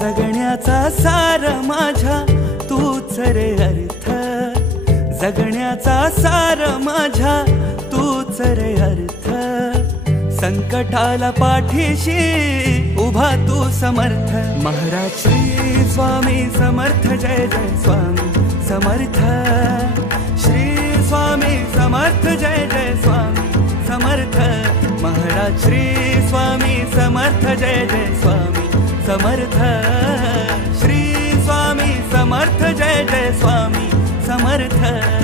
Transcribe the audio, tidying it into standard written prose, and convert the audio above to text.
जगण्याचा सार माझ्या तूच रे अर्थ, जगण्याचा सार माझ्या तूच रे अर्थ. संकटाला पाठीशी उभा तू समर्थ. महाराज श्री स्वामी समर्थ, जय जय स्वामी समर्थ. श्री स्वामी समर्थ, जय जय स्वामी समर्थ. महाराज श्री स्वामी समर्थ, जय जय स्वामी समर्थ. श्री स्वामी समर्थ, जय जय स्वामी समर्थ.